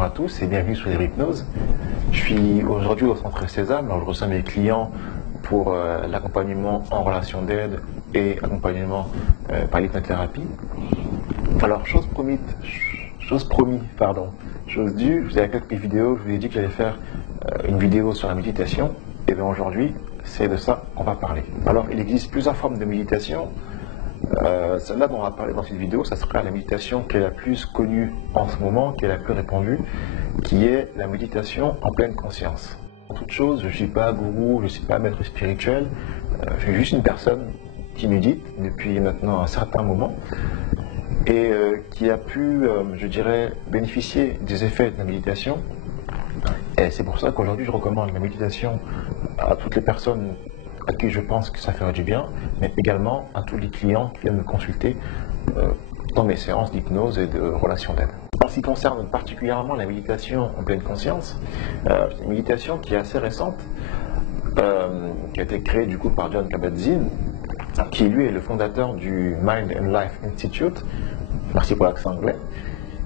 Bonjour à tous et bienvenue sur l'hypnose. Je suis aujourd'hui au Centre Sésame, alors je reçois mes clients pour l'accompagnement en relation d'aide et accompagnement par l'hypnothérapie. Alors chose promise, chose due, je vous ai quelques vidéos, je vous ai dit que j'allais faire une vidéo sur la méditation, et bien aujourd'hui c'est de ça qu'on va parler. Alors il existe plusieurs formes de méditation. Celle-là dont on va parler dans cette vidéo, ça sera la méditation qui est la plus connue en ce moment, qui est la plus répandue, qui est la méditation en pleine conscience. En toute chose, je ne suis pas gourou, je ne suis pas maître spirituel, je suis juste une personne qui médite depuis maintenant un certain moment et qui a pu, je dirais, bénéficier des effets de la méditation. Et c'est pour ça qu'aujourd'hui je recommande la méditation à toutes les personnes à qui je pense que ça ferait du bien, mais également à tous les clients qui viennent me consulter dans mes séances d'hypnose et de relation d'aide. En ce qui concerne particulièrement la méditation en pleine conscience, c'est une méditation qui est assez récente, qui a été créée du coup par Jon Kabat-Zinn, qui lui est le fondateur du Mind and Life Institute, merci pour l'accent anglais,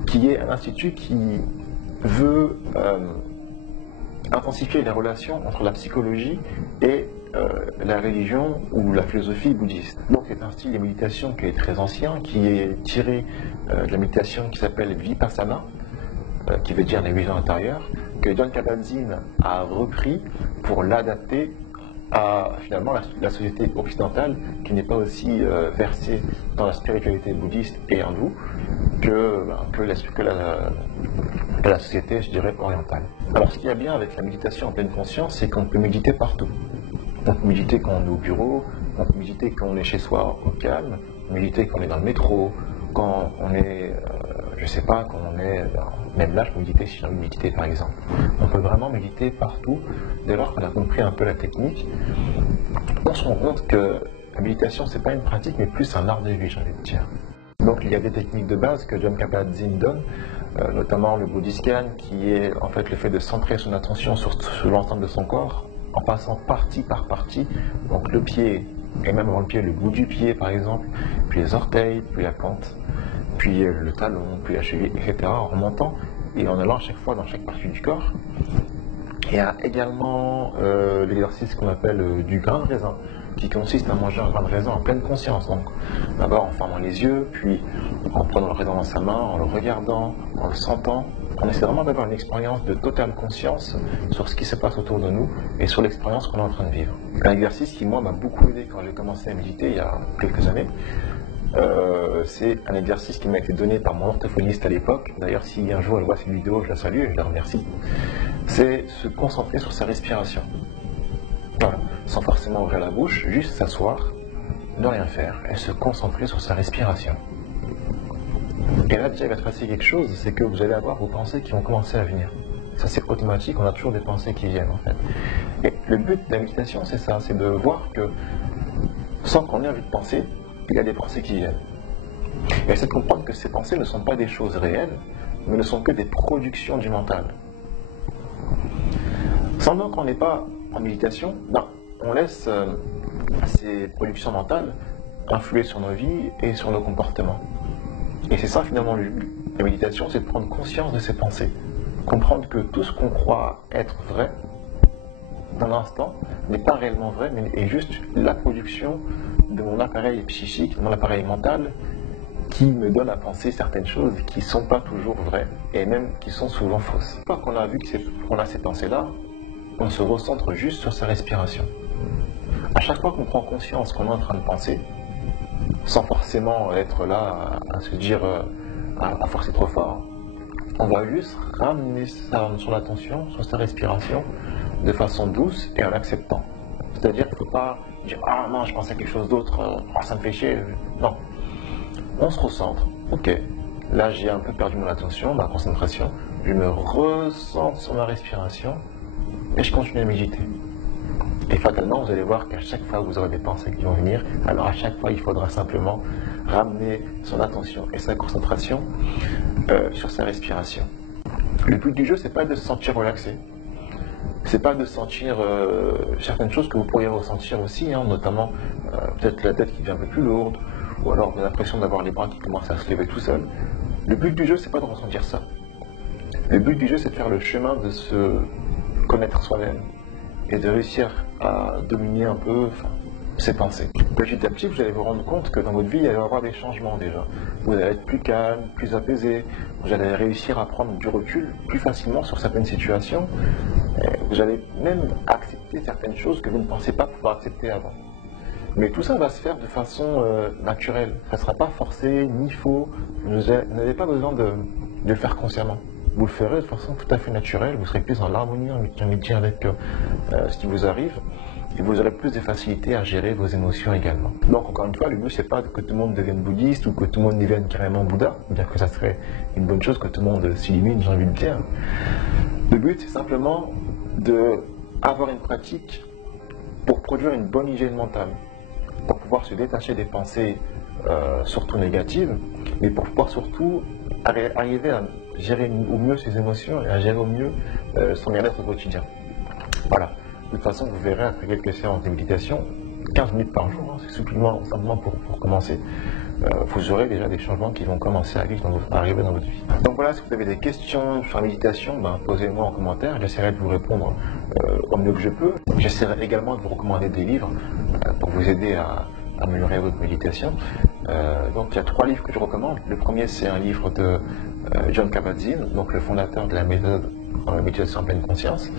qui est un institut qui veut intensifier les relations entre la psychologie et la religion ou la philosophie bouddhiste. Donc c'est un style de méditation qui est très ancien, qui est tiré de la méditation qui s'appelle Vipassana, qui veut dire la vision intérieure, que Jon Kabat-Zinn a repris pour l'adapter à finalement la société occidentale qui n'est pas aussi versée dans la spiritualité bouddhiste et hindoue que la société, je dirais, orientale. Alors ce qu'il y a bien avec la méditation en pleine conscience, c'est qu'on peut méditer partout. On peut méditer quand on est au bureau, on peut méditer quand on est chez soi au calme, on peut méditer quand on est dans le métro, quand on est, je sais pas, quand on est, même là je peux méditer si j'ai envie de méditer par exemple. On peut vraiment méditer partout, dès lors qu'on a compris un peu la technique. On se rend compte que la méditation c'est pas une pratique mais plus un art de vie, j'ai envie de dire. Donc il y a des techniques de base que Jon Kabat-Zinn donne, notamment le body scan qui est en fait le fait de centrer son attention sur l'ensemble de son corps, en passant partie par partie, donc le pied, et même avant le pied, le bout du pied par exemple, puis les orteils, puis la plante, puis le talon, puis la cheville, etc. en remontant et en allant à chaque fois dans chaque partie du corps. Il y a également l'exercice qu'on appelle du grain de raisin, qui consiste à manger un grain de raisin en pleine conscience. Donc d'abord en fermant les yeux, puis en prenant le raisin dans sa main, en le regardant, en le sentant. On essaie vraiment d'avoir une expérience de totale conscience sur ce qui se passe autour de nous et sur l'expérience qu'on est en train de vivre. Un exercice qui, moi, m'a beaucoup aidé quand j'ai commencé à méditer il y a quelques années. C'est un exercice qui m'a été donné par mon orthophoniste à l'époque. D'ailleurs, si un jour elle voit cette vidéo, je la salue et je la remercie. C'est se concentrer sur sa respiration. Voilà. Sans forcément ouvrir la bouche, juste s'asseoir, ne rien faire et se concentrer sur sa respiration. Et là, déjà, il va se passer quelque chose, c'est que vous allez avoir vos pensées qui vont commencer à venir. Ça, c'est automatique, on a toujours des pensées qui viennent, en fait. Et le but de la méditation, c'est ça, c'est de voir que, sans qu'on ait envie de penser, il y a des pensées qui viennent. Et c'est de comprendre que ces pensées ne sont pas des choses réelles, mais ne sont que des productions du mental. Semblant qu'on n'est pas en méditation, on laisse ces productions mentales influer sur nos vies et sur nos comportements. Et c'est ça finalement le but. La méditation, c'est de prendre conscience de ses pensées. Comprendre que tout ce qu'on croit être vrai, dans l'instant, n'est pas réellement vrai, mais est juste la production de mon appareil psychique, de mon appareil mental, qui me donne à penser certaines choses qui ne sont pas toujours vraies, et même qui sont souvent fausses. Une fois qu'on a vu qu'on a ces pensées-là, on se recentre juste sur sa respiration. À chaque fois qu'on prend conscience qu'on est en train de penser, sans forcément être là à se dire à forcer trop fort, on va juste ramener son attention sur sa respiration de façon douce et en acceptant. C'est-à-dire qu'il ne faut pas dire « Ah non, je pensais à quelque chose d'autre, ça me fait chier ». Non. On se recentre. Ok, là j'ai un peu perdu mon attention, ma concentration. Je me recentre sur ma respiration et je continue à méditer. Et fatalement, vous allez voir qu'à chaque fois vous aurez des pensées qui vont venir, alors à chaque fois il faudra simplement ramener son attention et sa concentration sur sa respiration. Le but du jeu, c'est pas de se sentir relaxé, c'est pas de sentir certaines choses que vous pourriez ressentir aussi, notamment peut-être la tête qui devient un peu plus lourde, ou alors l'impression d'avoir les bras qui commencent à se lever tout seul. Le but du jeu, c'est pas de ressentir ça. Le but du jeu, c'est de faire le chemin de se connaître soi-même et de réussir à dominer un peu ses pensées. Petit à petit, vous allez vous rendre compte que dans votre vie, il va y avoir des changements déjà. Vous allez être plus calme, plus apaisé, vous allez réussir à prendre du recul plus facilement sur certaines situations. Vous allez même accepter certaines choses que vous ne pensez pas pouvoir accepter avant. Mais tout ça va se faire de façon naturelle. Ça ne sera pas forcé, ni faux. Vous n'avez pas besoin de le faire consciemment. Vous le ferez de façon tout à fait naturelle. Vous serez plus dans l'harmonie, j'ai envie de dire, avec ce qui vous arrive. Et vous aurez plus de facilité à gérer vos émotions également. Donc encore une fois, le but c'est pas que tout le monde devienne bouddhiste ou que tout le monde devienne carrément Bouddha, bien que ça serait une bonne chose que tout le monde s'illumine, j'ai envie de dire. Le but c'est simplement d'avoir une pratique pour produire une bonne hygiène mentale, pour pouvoir se détacher des pensées surtout négatives, mais pour pouvoir surtout arriver à gérer au mieux ses émotions et à gérer au mieux son bien-être au quotidien. Voilà. De toute façon, vous verrez après quelques séances de méditation, 15 minutes par jour, hein, c'est simplement pour commencer, vous aurez déjà des changements qui vont commencer à arriver dans votre vie. Donc voilà, si vous avez des questions sur la méditation, posez-moi en commentaire, j'essaierai de vous répondre au mieux que je peux. J'essaierai également de vous recommander des livres pour vous aider à améliorer votre méditation. Donc il y a 3 livres que je recommande. Le premier, c'est un livre de Jon Kabat-Zinn, donc le fondateur de la méthode en méditation en pleine conscience.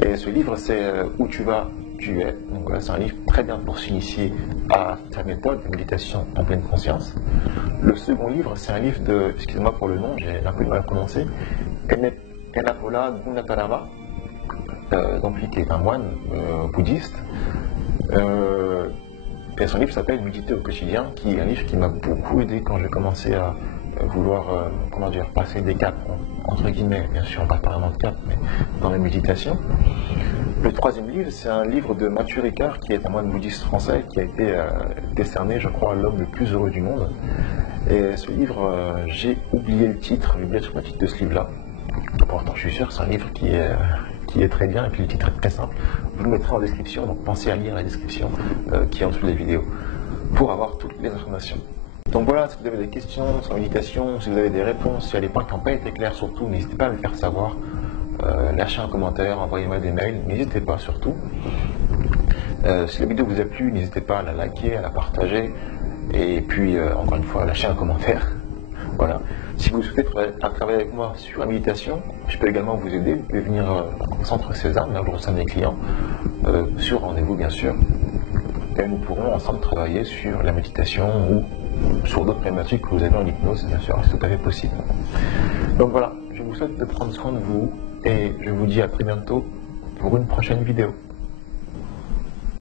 Et ce livre, c'est Où tu vas, tu es. Donc voilà, c'est un livre très bien pour s'initier à cette méthode de méditation en pleine conscience. Le second livre, c'est un livre de, excusez-moi pour le nom, j'ai un peu de mal à prononcer, Ennapola Gunatarama, donc lui qui est un moine bouddhiste. Et son livre s'appelle Méditer au quotidien, qui est un livre qui m'a beaucoup aidé quand j'ai commencé à vouloir passer des caps, entre guillemets, bien sûr, pas apparemment de caps, mais dans la méditation. Le troisième livre, c'est un livre de Matthieu Ricard, qui est un moine bouddhiste français, qui a été décerné, je crois, l'homme le plus heureux du monde. Et ce livre, j'ai oublié le titre, j'ai oublié le titre de ce livre-là. Pourtant, je suis sûr que c'est un livre qui est très bien, et puis le titre est très simple. Je vous le mettrai en description, donc pensez à lire la description qui est en dessous des vidéos, pour avoir toutes les informations. Donc voilà, si vous avez des questions sur la méditation, si vous avez des réponses, s'il y a des points qui n'ont pas été clairs surtout, n'hésitez pas à me faire savoir. Lâchez un commentaire, envoyez-moi des mails, n'hésitez pas surtout. Si la vidéo vous a plu, n'hésitez pas à la liker, à la partager, et puis encore une fois, lâchez un commentaire. Voilà. Si vous souhaitez travailler avec moi sur la méditation, je peux également vous aider. Vous pouvez venir au centre César, là où je reçois mes clients, sur rendez-vous bien sûr. Et nous pourrons ensemble travailler sur la méditation ou sur d'autres problématiques que vous avez en hypnose, bien sûr, c'est tout à fait possible. Donc voilà, je vous souhaite de prendre soin de vous et je vous dis à très bientôt pour une prochaine vidéo.